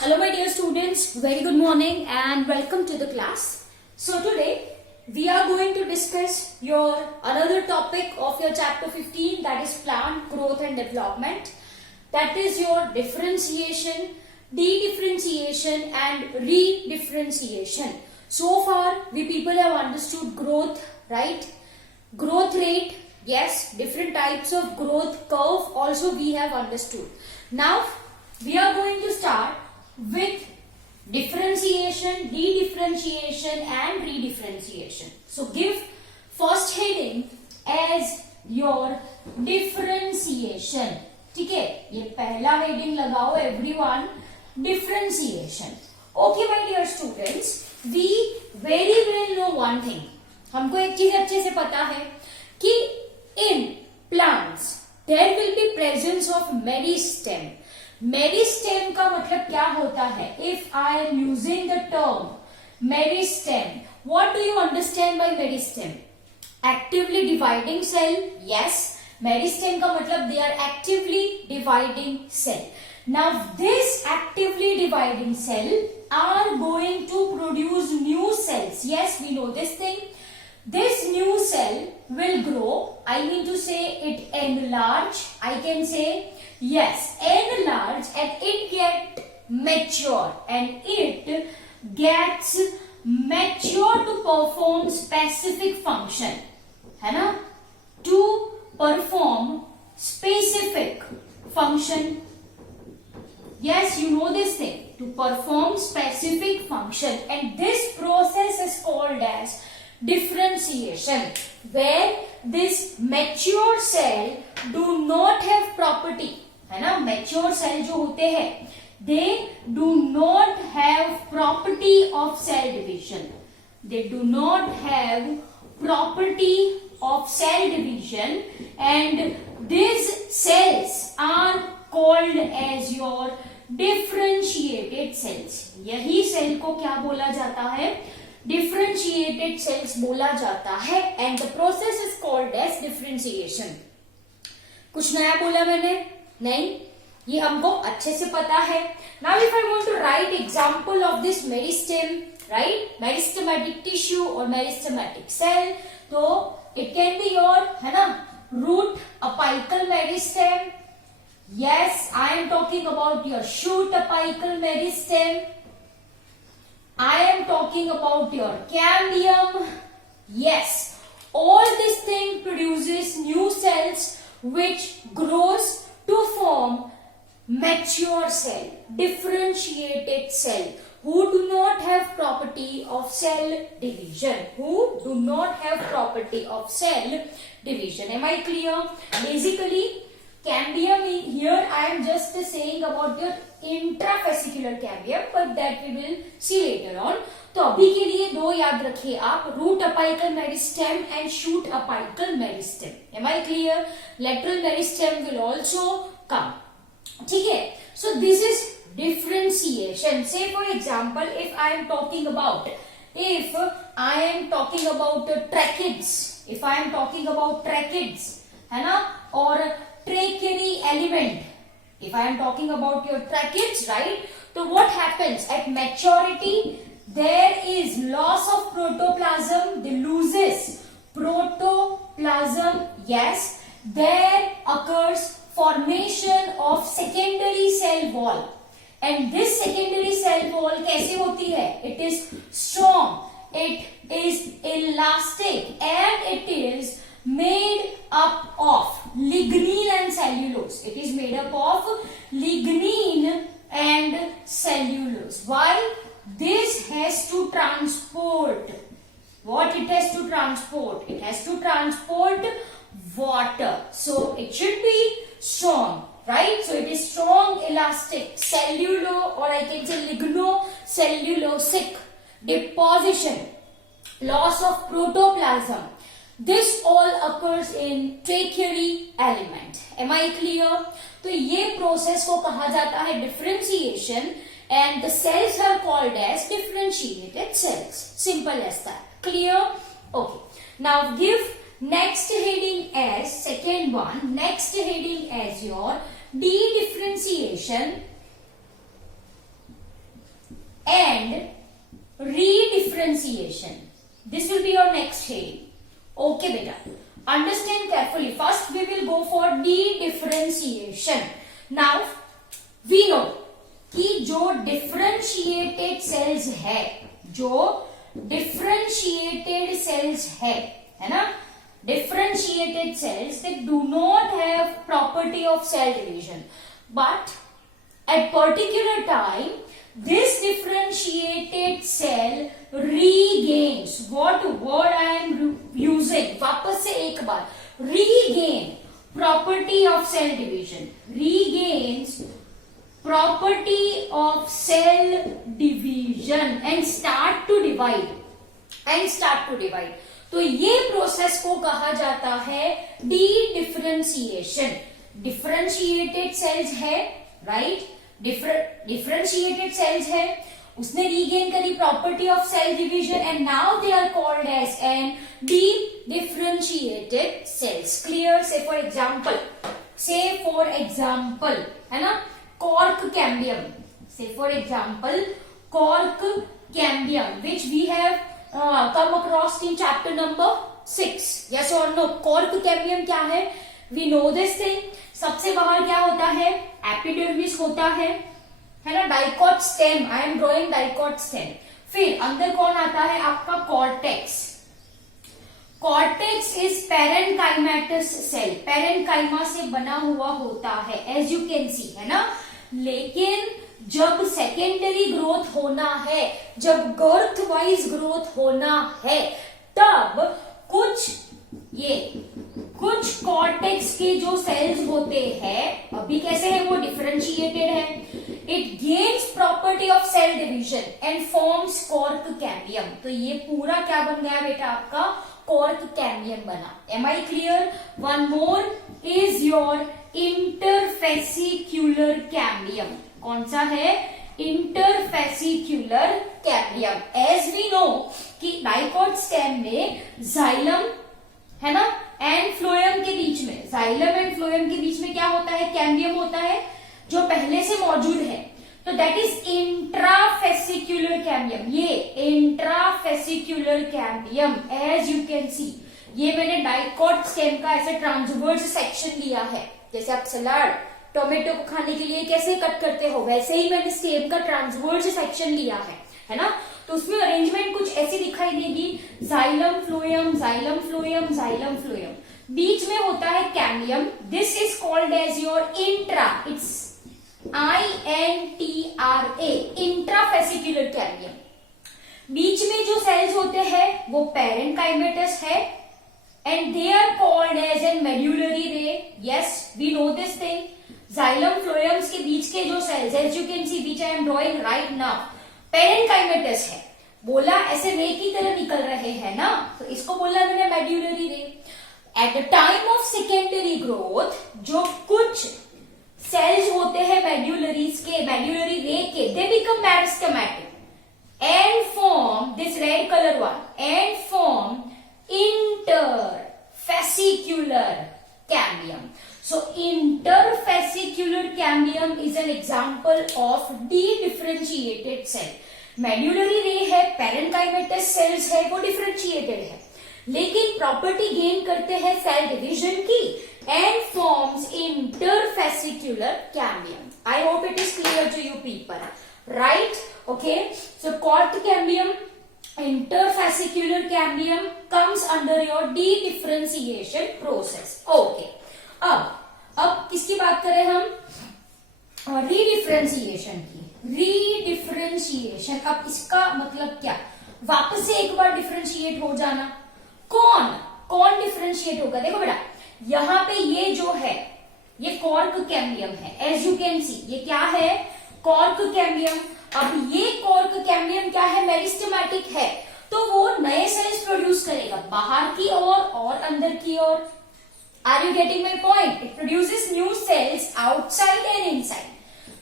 Hello my dear students, very good morning and welcome to the class. So today we are going to discuss your another topic of your chapter 15, that is plant growth and development. That is your differentiation, de-differentiation and re-differentiation. So far we people have understood growth, right? Growth rate, yes, different types of growth curve also we have understood. Now we are going to start with differentiation, de-differentiation and re-differentiation. So give first heading as your differentiation. ठीक है, ये पहला heading लगाओ everyone, differentiation. Okay my dear students, we very well know one thing. हमको एक चीज अच्छे से पता है कि in plants there will be presence of meristem. Meristem का मतलब क्या होता है? If I am using the term meristem, what do you understand by meristem? Actively dividing cell. Yes, meristem का मतलब they are actively dividing cell. Now this actively dividing cell are going to produce new cells. Yes, we know this thing. This new cell will grow. I mean to say it enlarge. I can say yes, enlarge and it get mature and it gets mature to perform specific function. है ना? To perform specific function. Yes, you know this thing. To perform specific function, and this process is called as differentiation, where this mature cell do not have property. है ना? mature cell जो होते हैं they do not have property of cell division. They do not have property of cell division, and these cells are called as your differentiated cells. यही cell को क्या बोला जाता है? डिफरेंशिएटेड सेल्स बोला जाता है. And the process is called as differentiation. कुछ नया बोला मैंने? नहीं, ये हमको अच्छे से पता है. Now if I want to write example of this meristem, right, meristematic tissue और मेरिस्टेमेटिक सेल, तो इट कैन बी योर, है ना, root apical meristem. Yes, I am talking about your shoot apical meristem. I am talking about your cambium. Yes, all this thing produces new cells which grows to form mature cell, differentiated cell, who do not have property of cell division. Who do not have property of cell division. Am I clear? Basically, cambium, here I am just saying about your intrafascicular cambium, but that we will see later on. तो अभी के लिए दो याद रखिए आप, root apical meristem and shoot apical meristem. Am I clear? Lateral meristem will also come. ठीक है? So this is differentiation. Say for example, if I am talking about tracheids, if I am talking about tracheids, है ना, और trachary element. If I am talking about your tracheids, right? So what happens at maturity? There is loss of protoplasm. They loses protoplasm. Yes, there occurs formation of secondary cell wall. And this secondary cell wall कैसे होती है? It is strong. It is elastic, and it is made up of lignin and cellulose. It is made up of lignin and cellulose. Why? This has to transport. What it has to transport? It has to transport water. So it should be strong, right? So it is strong, elastic, cellulo, or I can say ligno-cellulosic deposition, loss of protoplasm. This all occurs in trachary element. Am I clear? तो ये process को कहा जाता है differentiation, and the cells are called as differentiated cells. Simple as that. Clear? Okay. Now give next heading as second one. Next heading as your de-differentiation and redifferentiation. This will be your next heading. Okay beta, understand carefully. First we will go for dedifferentiation. Now we know कि जो differentiated cells है, जो differentiated cells है ना, differentiated cells, they do not have property of cell division, but at particular time this differentiated cell regains, what word I am using, वापस से एक बार, regain property of cell division, regains property of cell division and start to divide. तो ये process को कहा जाता है dedifferentiation. Differentiated cells है, राइट, डिफरेंशिएटेड सेल्स है, उसने रीगेन करी property of cell division and now they are called as an dedifferentiated cells. Clear? Say for example है ना, cork cambium. Say for example, cork cambium, which we have come across in chapter number 6. Yes or no? Cork cambium क्या है? We know this thing. सबसे बाहर क्या होता है? Epidermis होता है ना, dicot stem. I am drawing dicot stem. फिर अंदर कौन आता है? आपका cortex. Cortex is parenchymatous cell, parenchyma से बना हुआ होता है, एज यू कैन सी, है ना. लेकिन जब सेकेंडरी ग्रोथ होना है, जब गर्थ वाइज ग्रोथ होना है, तब कुछ कॉर्टेक्स के जो सेल्स होते हैं, अभी कैसे है वो डिफरेंशिएटेड है, it gains property of cell division and forms cork cambium. तो ये पूरा क्या बन गया बेटा? आपका कॉर्क कैम्बियम बना. Am I clear? One more is your interfascicular cambium. कौन सा है? Interfascicular cambium. As we know कि डाइकॉट स्टेम में जाइलम है ना एंड फ्लोएम के बीच में, जाइलम एंड फ्लोएम के बीच में क्या होता है? कैम्बियम होता है, जो पहले से मौजूद है. तो दैट इज इंट्राफेसिक्यूलर कैम्बियम. ये intrafascicular cambium, as you can see, ये मैंने डाइकॉट स्टेम का ऐसे ट्रांसवर्स सेक्शन लिया है. जैसे आप सलाद टोमेटो को खाने के लिए कैसे कट करते हो, वैसे ही मैंने स्टेम का ट्रांसवर्स सेक्शन लिया है ना. तो उसमें अरेंजमेंट कुछ ऐसी दिखाई देगी, xylem phloem, xylem phloem, xylem phloem, बीच में होता है cambium. This is called as your intra, it's INTRA, intrafascicular cambium. बीच में जो सेल्स होते हैं वो पेरेन्काइमेटस है and they are called as a medullary ray. Yes, we know this thing. Xylem phloems के बीच के जो cells, as you can see, which I am drawing right now, parenchymatous है. बोला ऐसे रे की तरह निकल रहे हैं ना, तो इसको बोला मैंने medullary ray. At the time of secondary growth, जो कुछ cells होते हैं medullaries के, medullary ray के, they become meristematic and form this red color one and form interfascicular cambium. So interfascicular cambium is an example of dedifferentiated cell. Medullary ray है, parenchymatous cells है, वो differentiated है, लेकिन property gain करते हैं cell division की and forms interfascicular cambium. I hope it is clear to you people, right? Okay, so cork cambium, interfascicular cambium comes under your dedifferentiation process. Okay, अब किसकी बात करें हम? रीडिफरेंशिएशन की. रीडिफरेंशिएशन, अब इसका मतलब क्या? वापस से एक बार डिफरेंशिएट हो जाना. कौन डिफरेंशिएट होगा? देखो बेटा, यहाँ पे ये जो है ये कॉर्क कैम्बियम है, एज यू कैन सी, ये क्या है? Cork cambium. अब ये कॉर्क कैम्बियम क्या है? मेरिस्टेमेटिक है, तो वो नए सेल्स प्रोड्यूस करेगा, बाहर की ओर और अंदर की ओर. Are you getting my point? It produces new cells outside and inside.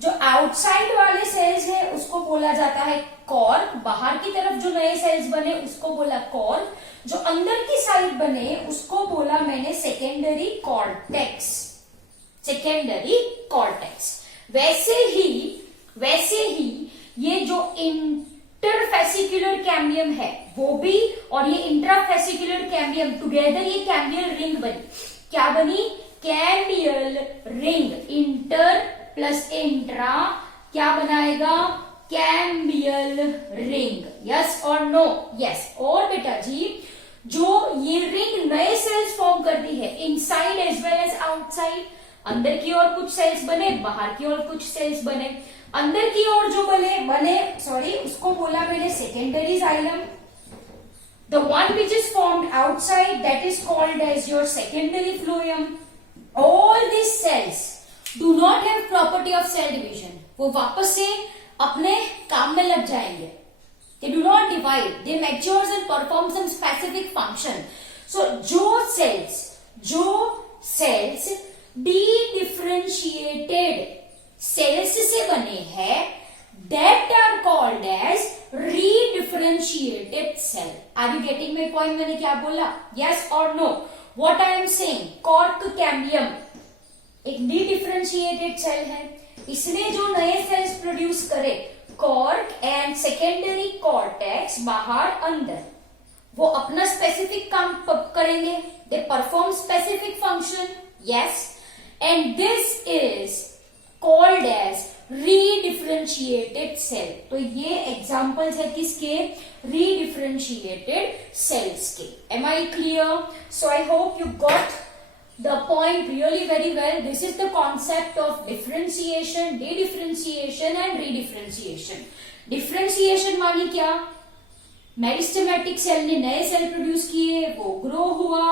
जो आउटसाइड वाले सेल्स है उसको बोला जाता है कॉर्क, बाहर की तरफ जो नए सेल्स बने उसको बोला कॉर्क, जो अंदर की साइड बने उसको बोला मैंने सेकेंडरी कॉर्टेक्स. Secondary cortex. वैसे ही ये जो इंटरफेसिकुलर कैम्बियम है वो भी और ये इंट्राफेसिकुलर कैम्बियम टुगेदर ये कैम्बियल रिंग बनी. क्या बनी? Cambial ring. Inter plus intra क्या बनाएगा? Cambial ring. यस और नो? यस. और बेटा जी जो ये रिंग नए सेल्स फॉर्म करती है inside as well as outside, अंदर की ओर कुछ सेल्स बने, बाहर की ओर कुछ सेल्स बने. अंदर की ओर जो बने उसको बोला मैंने secondary xylem. The one which is formed outside, that is called as your secondary phloem. All these cells do not have property of cell division. वो वापस से अपने काम में लग जाएंगे. They do not divide. They mature and perform some specific function. So जो cells dedifferentiated cells से बने हैं that are called as redifferentiated cell. Are you getting my point? मैंने क्या बोला? Yes or no? What I am saying? Cork cambium एक redifferentiated cell है. इसने जो नए सेल्स प्रोड्यूस करे कॉर्क एंड सेकेंडरी कॉर्टेक्स बाहर अंदर, वो अपना स्पेसिफिक काम करेंगे. They perform specific function. Yes. And this is called as redifferentiated cell. तो ये एग्जांपल्स है किसके? रीडिफरेंशिएटेड सेल्स के. Am I clear? So I hope you got the point really very well. This is the concept of differentiation, dedifferentiation and redifferentiation. Differentiation मानी क्या? Meristematic cell ने नए cell produce किए, वो ग्रो हुआ.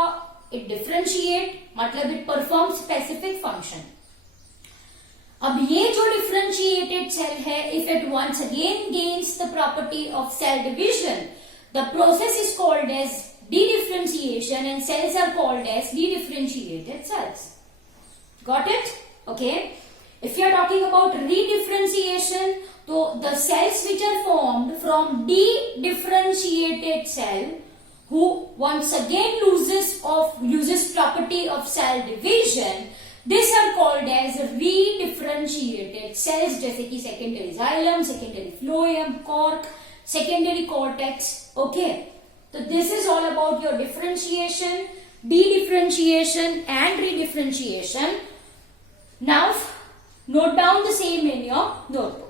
इट डिफरेंशिएट मतलब it perform specific function. अब ये जो डिफरेंशिएटेड सेल है, if it once again gains the property of cell division, the process is called as dedifferentiation and cells are called as dedifferentiated cells. Got it? Okay. If you are talking about redifferentiation, so the cells which are formed from dedifferentiated cell who once again loses property of cell division, these are called as redifferentiated cells. जैसे कि secondary xylem, secondary phloem, cork, secondary cortex. Okay. So this is all about your differentiation, dedifferentiation and redifferentiation. Now note down the same in your notebook.